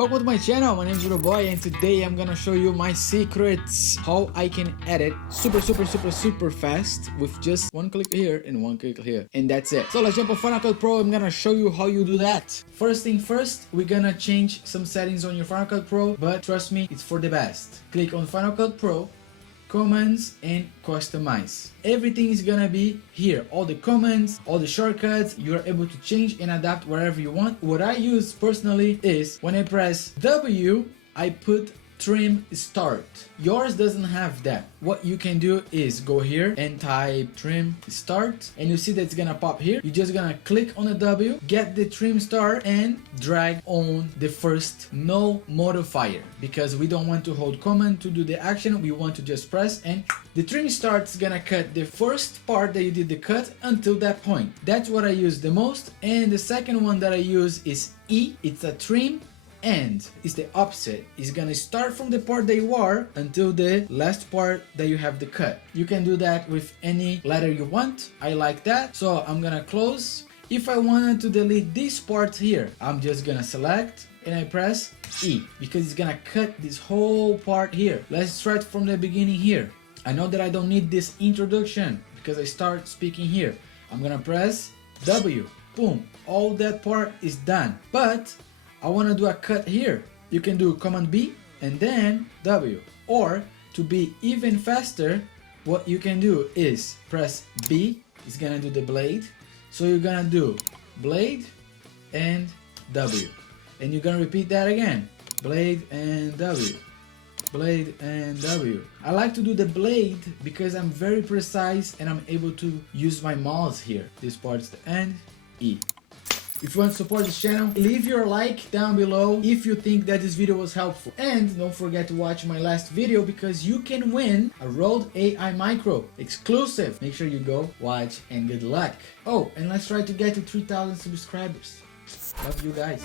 Welcome to my channel, my name is Boy, and today I'm gonna show you my secrets, how I can edit super fast with just one click here and one click here, and that's it. So let's jump on Final Cut Pro. I'm gonna show you how you do that. First thing first, we're gonna change some settings on your Final Cut Pro, but trust me, it's for the best. Click on Final Cut Pro, commands and customize. Everything is gonna be here. All the commands, all the shortcuts, you're able to change and adapt wherever you want. What I use personally is when I press W, I put trim start. Yours doesn't have that. What you can do is go here and type trim start, and you see that it's gonna pop here. You're just gonna click on the W, get the trim start and drag on the first no modifier, because we don't want to hold command to do the action. We want to just press, and the trim start is gonna cut the first part that you did the cut until that point. That's what I use the most. And the second one that I use is E. It's a trim, and it's the opposite. It's gonna start from the part that you are until the last part that you have the cut. You can do that with any letter you want. I like that, so I'm gonna close. If I wanted to delete this part here, I'm just gonna select and I press E, because it's gonna cut this whole part here. Let's start from the beginning here. I know that I don't need this introduction because I start speaking here. I'm gonna press W, boom, all that part is done. But I want to do a cut here. You can do Command B and then W. Or to be even faster, what you can do is press B. It's gonna do the blade. So you're gonna do blade and W. And you're gonna repeat that again. Blade and W. Blade and W. I like to do the blade because I'm very precise and I'm able to use my mouse here. This part is the end, E. If you want to support this channel, leave your like down below if you think that this video was helpful. And don't forget to watch my last video because you can win a Rode AI Micro exclusive. Make sure you go watch and good luck. Oh, and let's try to get to 3,000 subscribers. Love you guys.